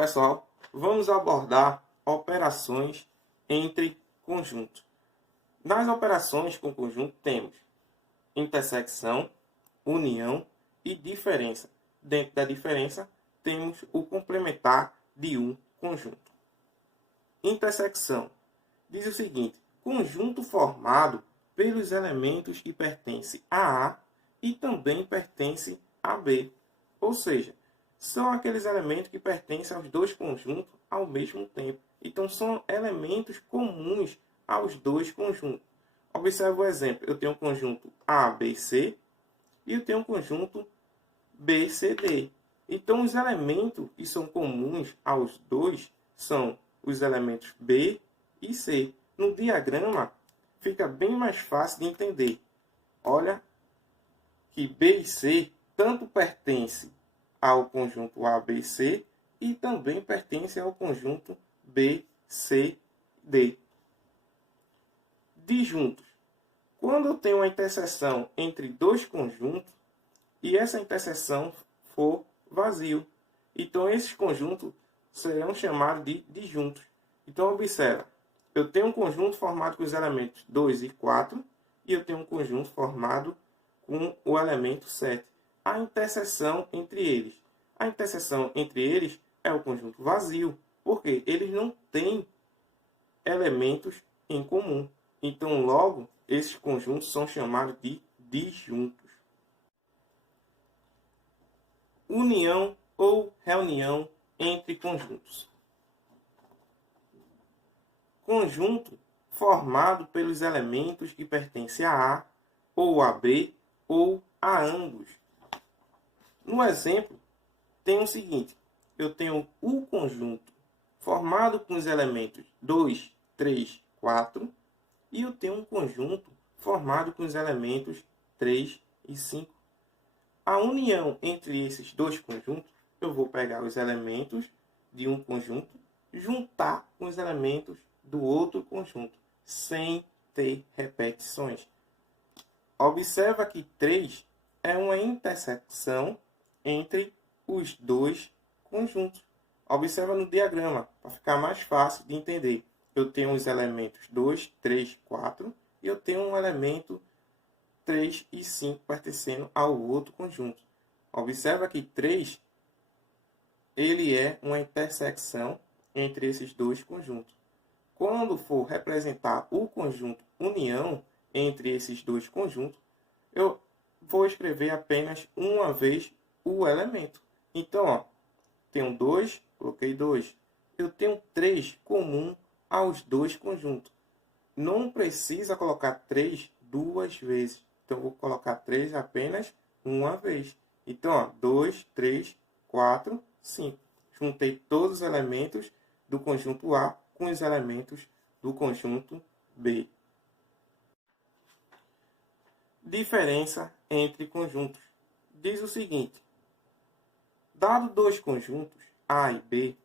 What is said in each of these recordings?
pessoal, vamos abordar operações entre conjuntos. Nas operações com conjunto temos intersecção, união e diferença. Dentro da diferença temos o complementar de um conjunto. Intersecção diz o seguinte: conjunto formado pelos elementos que pertencem a A e também pertencem a B. Ou seja, são aqueles elementos que pertencem aos dois conjuntos ao mesmo tempo. Então, são elementos comuns aos dois conjuntos. Observe o exemplo. Eu tenho um conjunto A, B, C e eu tenho um conjunto B, C, D. Então, os elementos que são comuns aos dois são os elementos B e C. No diagrama, fica bem mais fácil de entender. Olha que B e C tanto pertencem ao conjunto A, B, C e também pertencem ao conjunto B, C, D. Disjuntos. Quando eu tenho uma interseção entre dois conjuntos e essa interseção for vazio, então esses conjuntos serão chamados de disjuntos. Então observa, eu tenho um conjunto formado com os elementos 2 e 4 e eu tenho um conjunto formado com o elemento 7. A interseção entre eles. A interseção entre eles é o conjunto vazio, porque eles não têm elementos em comum. Então, logo, esses conjuntos são chamados de disjuntos. União ou reunião entre conjuntos. Conjunto formado pelos elementos que pertencem a A, ou a B, ou a ambos. No exemplo, tem o seguinte: eu tenho o conjunto formado com os elementos 2, 3, 4, e eu tenho um conjunto formado com os elementos 3 e 5. A união entre esses dois conjuntos, eu vou pegar os elementos de um conjunto, juntar com os elementos do outro conjunto, sem ter repetições. Observa que 3 é uma intersecção entre os dois conjuntos. Observa no diagrama, para ficar mais fácil de entender. Eu tenho os elementos 2, 3, 4 e eu tenho um elemento 3 e 5 pertencendo ao outro conjunto. Observa que 3 ele é uma intersecção entre esses dois conjuntos. Quando for representar o conjunto união entre esses dois conjuntos, eu vou escrever apenas uma vez o elemento. Então, ó, tenho 2, coloquei 2. Eu tenho 3 comum aos dois conjuntos. Não precisa colocar 3 duas vezes. Então, vou colocar 3 apenas uma vez. Então, ó, 2, 3, 4, 5. Juntei todos os elementos do conjunto A com os elementos do conjunto B. Diferença entre conjuntos. Diz o seguinte: dado dois conjuntos, A e B,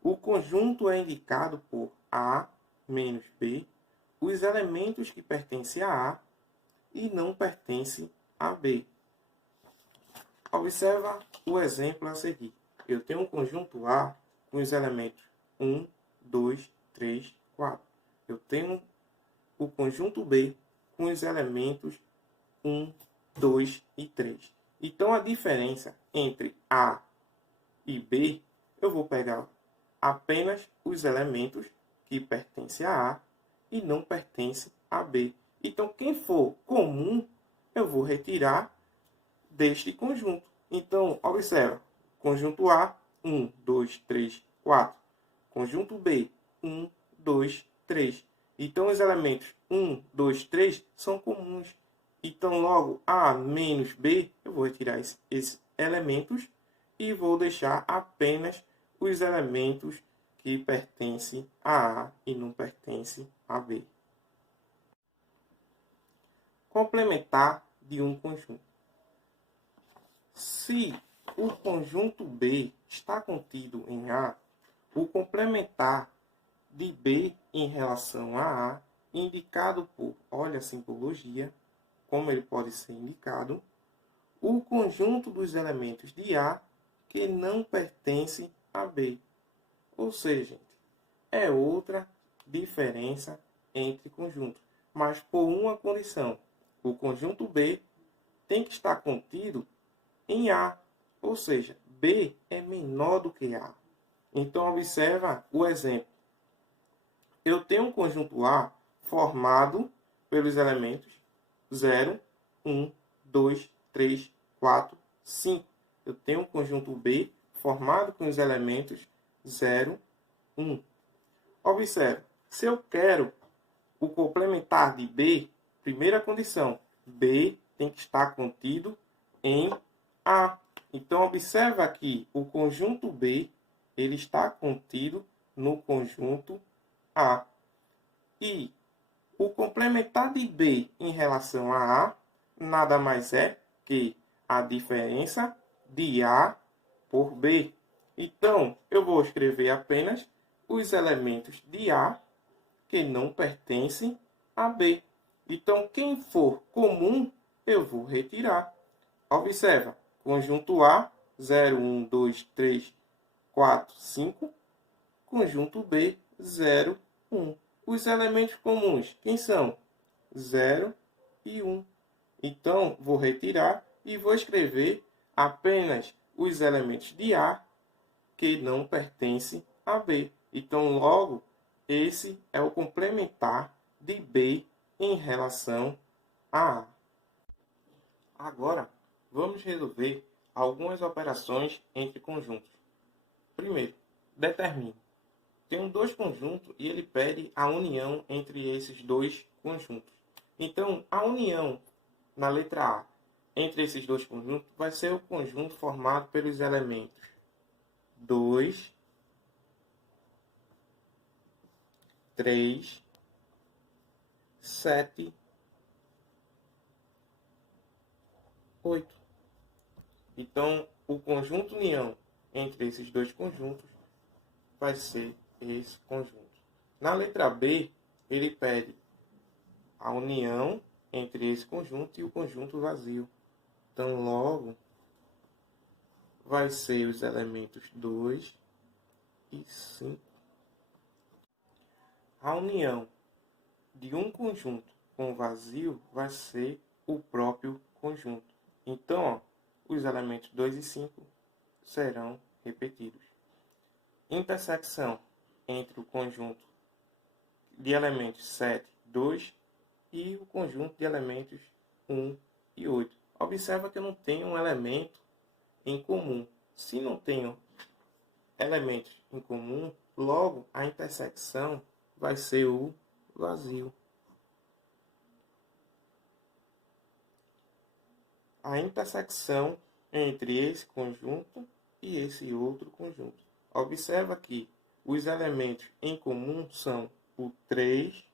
o conjunto é indicado por A menos B, os elementos que pertencem a A e não pertencem a B. Observa o exemplo a seguir. Eu tenho um conjunto A com os elementos 1, 2, 3, 4. Eu tenho o conjunto B com os elementos 1, 2 e 3. Então, a diferença entre A e B, eu vou pegar apenas os elementos que pertencem a A e não pertencem a B. Então, quem for comum, eu vou retirar deste conjunto. Então, observa. Conjunto A, 1, 2, 3, 4. Conjunto B, 1, 2, 3. Então, os elementos 1, 2, 3 são comuns. Então, logo, A menos B, eu vou retirar esses elementos e vou deixar apenas os elementos que pertencem a A e não pertencem a B. Complementar de um conjunto. Se o conjunto B está contido em A, o complementar de B em relação a A, indicado por, olha a simbologia, como ele pode ser indicado, o conjunto dos elementos de A que não pertence AB. Ou seja, gente, é outra diferença entre conjuntos, mas por uma condição. O conjunto B tem que estar contido em A, ou seja, B é menor do que A. Então, observa o exemplo. Eu tenho um conjunto A formado pelos elementos 0, 1, 2, 3, 4, 5. Eu tenho um conjunto B formado com os elementos 0, 1. Observe, se eu quero o complementar de B, primeira condição, B tem que estar contido em A. Então, observa aqui, o conjunto B ele está contido no conjunto A. E o complementar de B em relação a A nada mais é que a diferença de A por B. Então, eu vou escrever apenas os elementos de A que não pertencem a B. Então, quem for comum, eu vou retirar. Observa, conjunto A, 0, 1, 2, 3, 4, 5. Conjunto B, 0, 1. Os elementos comuns, quem são? 0 e 1. Então, vou retirar e vou escrever apenas os elementos de A que não pertencem a B. Então, logo, esse é o complementar de B em relação a A. Agora, vamos resolver algumas operações entre conjuntos. Primeiro, determine. Tenho dois conjuntos e ele pede a união entre esses dois conjuntos. Então, a união na letra A entre esses dois conjuntos vai ser o conjunto formado pelos elementos 2, 3, 7, 8. Então, o conjunto união entre esses dois conjuntos vai ser esse conjunto. Na letra B, ele pede a união entre esse conjunto e o conjunto vazio. Então, logo, vai ser os elementos 2 e 5. A união de um conjunto com vazio vai ser o próprio conjunto. Então, ó, os elementos 2 e 5 serão repetidos. Intersecção entre o conjunto de elementos 7, 2 e o conjunto de elementos 1 e 8. Observa que eu não tenho um elemento em comum. Se não tenho elementos em comum, logo a intersecção vai ser o vazio. A intersecção entre esse conjunto e esse outro conjunto. Observa que os elementos em comum são o 3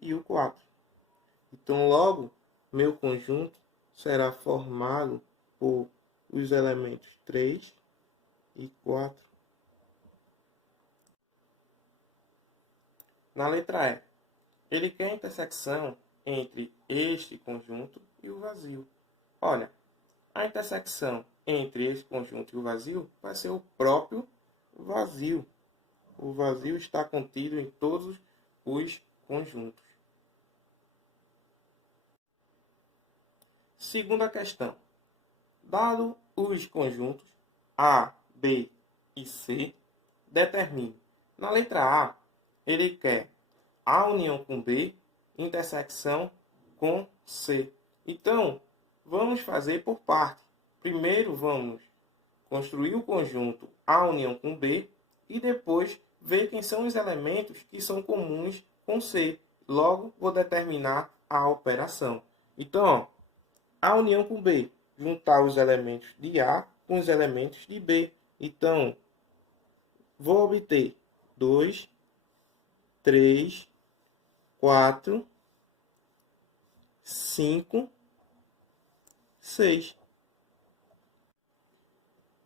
e o 4. Então, logo, meu conjunto será formado por os elementos 3 e 4. Na letra E, ele quer a intersecção entre este conjunto e o vazio. Olha, a intersecção entre esse conjunto e o vazio vai ser o próprio vazio. O vazio está contido em todos os conjuntos. Segunda questão. Dado os conjuntos A, B e C, determine. Na letra A, ele quer a união com B, intersecção com C. Então, vamos fazer por parte. Primeiro, vamos construir o conjunto A união com B e depois ver quem são os elementos que são comuns com C. Logo, vou determinar a operação. Então, ó, A união com B, juntar os elementos de A com os elementos de B. Então, vou obter 2, 3, 4, 5, 6.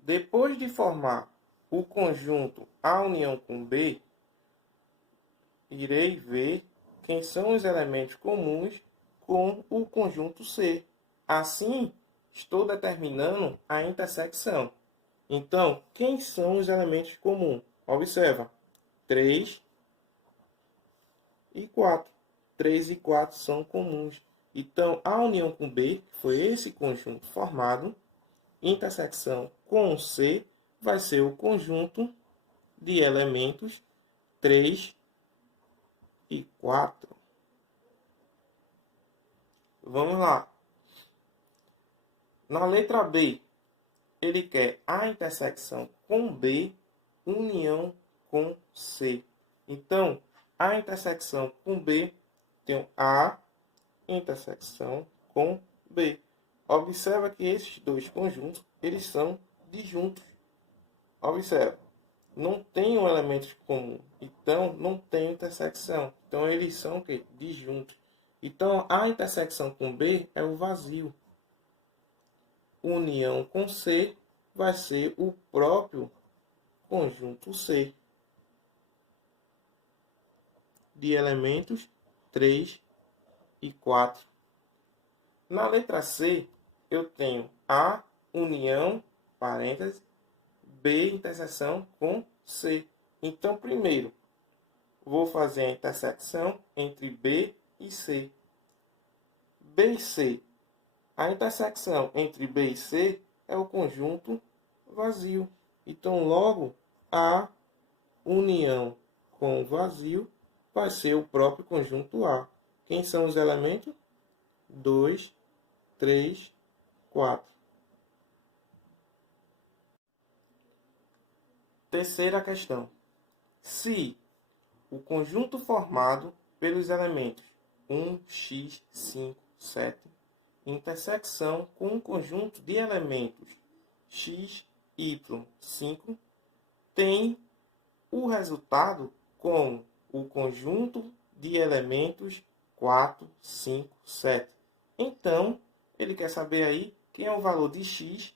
Depois de formar o conjunto A união com B, irei ver quem são os elementos comuns com o conjunto C. Assim, estou determinando a intersecção. Então, quem são os elementos comuns? Observa, 3 e 4. 3 e 4 são comuns. Então, a união com B, que foi esse conjunto formado, intersecção com C, vai ser o conjunto de elementos 3 e 4. Vamos lá. Na letra B, ele quer a intersecção com B, união com C. Então, a intersecção com B tem A intersecção com B. Observa que esses dois conjuntos, eles são disjuntos. Observa, não tem um elemento comum, então não tem intersecção. Então, eles são o quê? Disjuntos. Então, a intersecção com B é o vazio. União com C vai ser o próprio conjunto C de elementos 3 e 4. Na letra C, eu tenho A união, parênteses, B interseção com C. Então, primeiro, vou fazer a intersecção entre B e C. B e C. A intersecção entre B e C é o conjunto vazio. Então, logo, a união com o vazio vai ser o próprio conjunto A. Quem são os elementos? 2, 3, 4. Terceira questão. Se o conjunto formado pelos elementos 1, x, 5, 7, intersecção com um conjunto de elementos x, y, 5, tem o resultado como o conjunto de elementos 4, 5, 7. Então, ele quer saber aí quem é o valor de x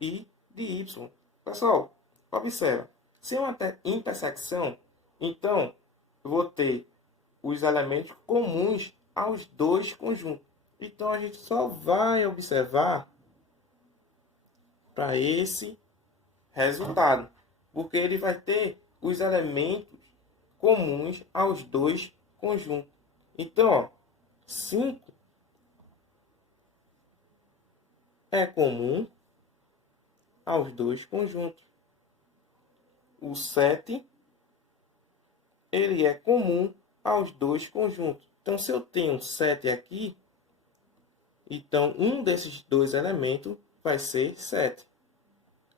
e de y. Pessoal, observa. Se é uma intersecção, então eu vou ter os elementos comuns aos dois conjuntos. Então, a gente só vai observar para esse resultado, porque ele vai ter os elementos comuns aos dois conjuntos. Então, ó, 5 é comum aos dois conjuntos. O 7, ele é comum aos dois conjuntos. Então, se eu tenho 7 aqui, então um desses dois elementos vai ser 7.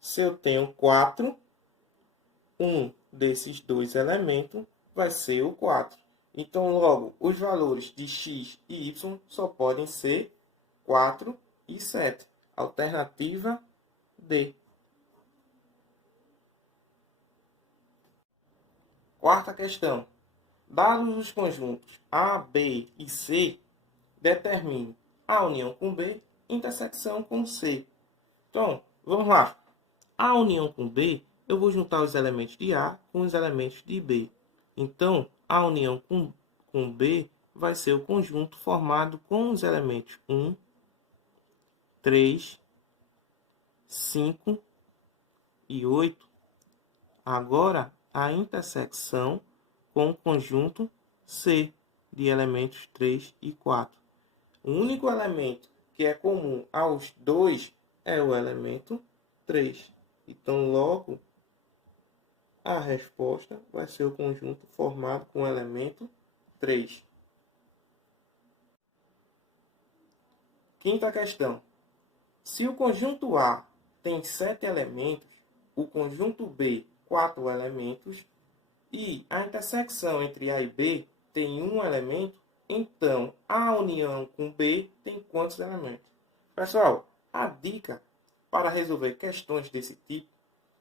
Se eu tenho 4, um desses dois elementos vai ser o 4. Então, logo, os valores de x e y só podem ser 4 e 7. Alternativa D. Quarta questão. Dados os conjuntos A, B e C, determine a união com B, intersecção com C. Então, vamos lá. A união com B, eu vou juntar os elementos de A com os elementos de B. Então, a união com B vai ser o conjunto formado com os elementos 1, 3, 5 e 8. Agora, a intersecção com o conjunto C de elementos 3 e 4. O único elemento que é comum aos dois é o elemento 3. Então, logo, a resposta vai ser o conjunto formado com o elemento 3. Quinta questão. Se o conjunto A tem 7 elementos, o conjunto B 4 elementos e a intersecção entre A e B tem um elemento, então a união com B tem quantos elementos? Pessoal, a dica para resolver questões desse tipo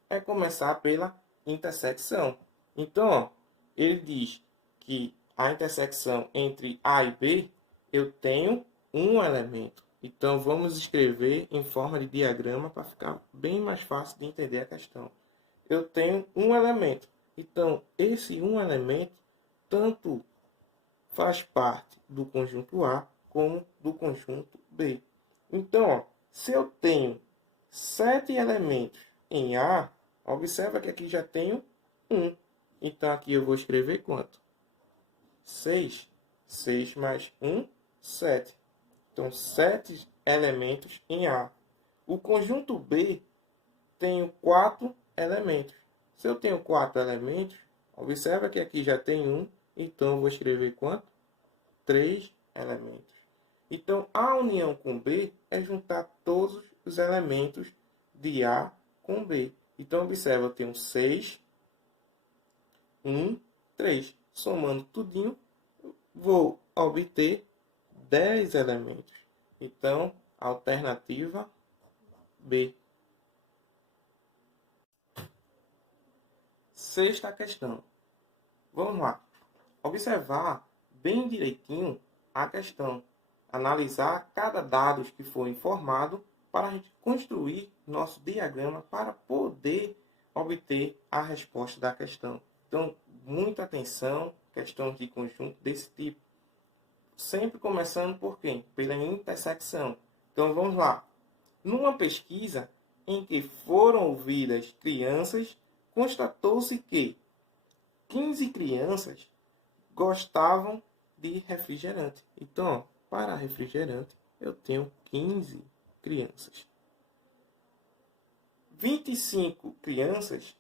é começar pela intersecção. Então, ó, ele diz que a intersecção entre A e B, eu tenho um elemento. Então, vamos escrever em forma de diagrama para ficar bem mais fácil de entender a questão. Eu tenho um elemento. Então, esse um elemento tanto faz parte do conjunto A como do conjunto B. Então, ó, se eu tenho 7 elementos em A, observa que aqui já tenho 1. Então, aqui eu vou escrever quanto? 6. 6 mais 1, 7. Então, 7 elementos em A. O conjunto B tem 4 elementos. Se eu tenho 4 elementos, observa que aqui já tem 1. Então, eu vou escrever quanto? 3 elementos. Então, a união com B é juntar todos os elementos de A com B. Então, observa, eu tenho 6, 1, 3. Somando tudinho, vou obter 10 elementos. Então, alternativa B. Sexta questão. Vamos lá. Observar bem direitinho a questão. Analisar cada dado que foi informado para a gente construir nosso diagrama para poder obter a resposta da questão. Então, muita atenção, questões de conjunto desse tipo. Sempre começando por quem? Pela intersecção. Então, vamos lá. Numa pesquisa em que foram ouvidas crianças, constatou-se que 15 crianças gostavam de refrigerante. Então, para refrigerante, eu tenho 15 crianças. 25 crianças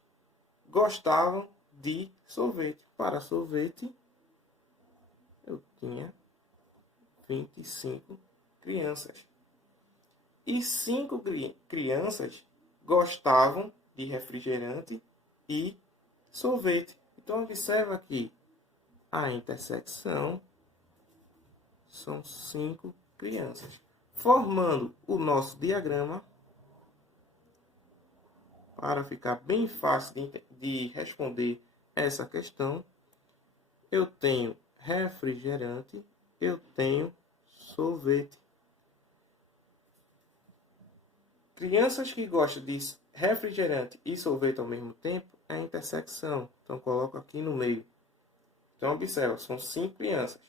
gostavam de sorvete. Para sorvete, eu tinha 25 crianças. E 5 crianças gostavam de refrigerante e sorvete. Então, observa aqui a intersecção são 5 crianças. Formando o nosso diagrama, para ficar bem fácil de responder essa questão, eu tenho refrigerante, eu tenho sorvete. Crianças que gostam de refrigerante e sorvete ao mesmo tempo é a intersecção. Então, coloco aqui no meio. Então, observa, são 5 crianças.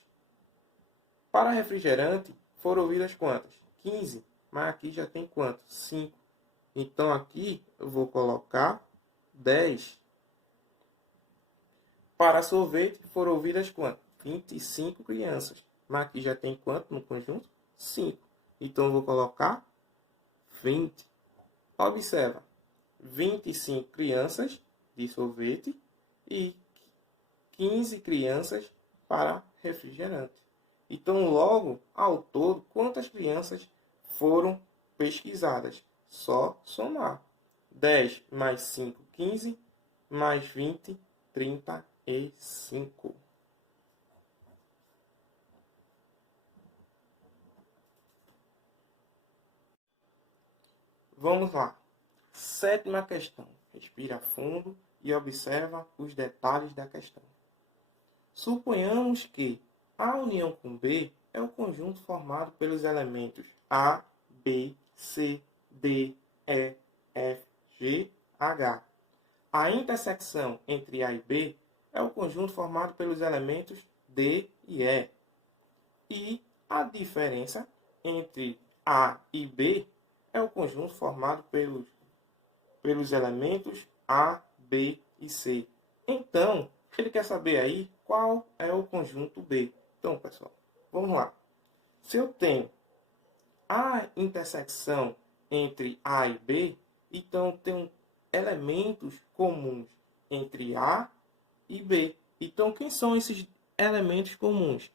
Para refrigerante, foram ouvidas quantas? 15. Mas aqui já tem quanto? 5. Então, aqui eu vou colocar 10. Para sorvete, foram ouvidas quantas? 25 crianças. Mas aqui já tem quanto no conjunto? 5. Então, eu vou colocar 20. Observa, 25 crianças de sorvete e 15 crianças para refrigerante. Então, logo, ao todo, quantas crianças foram pesquisadas? Só somar. 10 mais 5, 15, mais 20, 35. Vamos lá. Sétima questão. Respira fundo e observa os detalhes da questão. Suponhamos que a união com B é o conjunto formado pelos elementos A, B, C, D, E, F, G, H. A intersecção entre A e B é o conjunto formado pelos elementos D e E. E a diferença entre A e B é o conjunto formado pelos elementos A, B e C. Então, ele quer saber aí qual é o conjunto B. Então, pessoal, vamos lá. Se eu tenho a intersecção entre A e B, então eu tenho elementos comuns entre A e B. Então, quem são esses elementos comuns?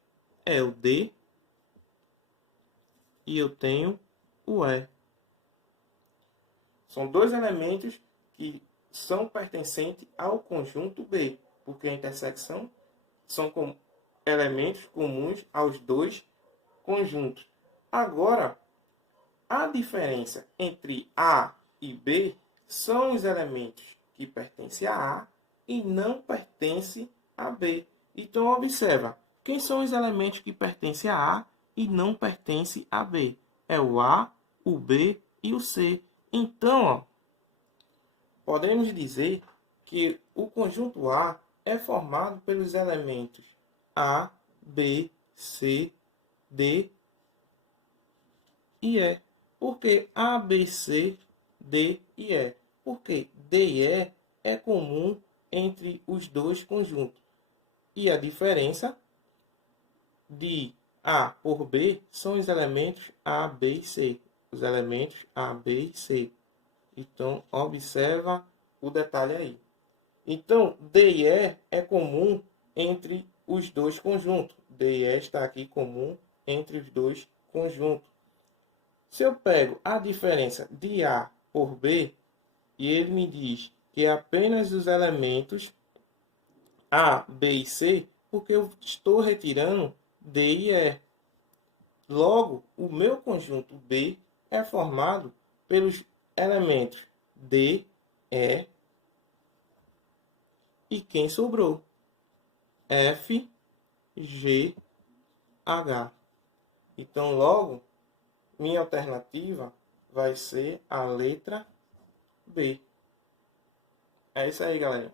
É o D e eu tenho o E. São dois elementos que são pertencentes ao conjunto B, porque a intersecção são elementos comuns aos dois conjuntos. Agora, a diferença entre A e B são os elementos que pertencem a A e não pertencem a B. Então, observa, quem são os elementos que pertencem a A e não pertencem a B? É o A, o B e o C. Então, ó, podemos dizer que o conjunto A é formado pelos elementos A, B, C, D e E. Por que A, B, C, D e E? porque D e E é comum entre os dois conjuntos. E a diferença de A por B são os elementos A, B e C. Os elementos A, B e C. Então, observa o detalhe aí. Então, D e E é comum entre os dois conjuntos. D e E está aqui comum entre os dois conjuntos. Se eu pego a diferença de A por B, e ele me diz que é apenas os elementos A, B e C, porque eu estou retirando D e E. Logo, o meu conjunto B é formado pelos elementos D, E e quem sobrou? F, G, H. Então, logo, minha alternativa vai ser a letra B. É isso aí, galera.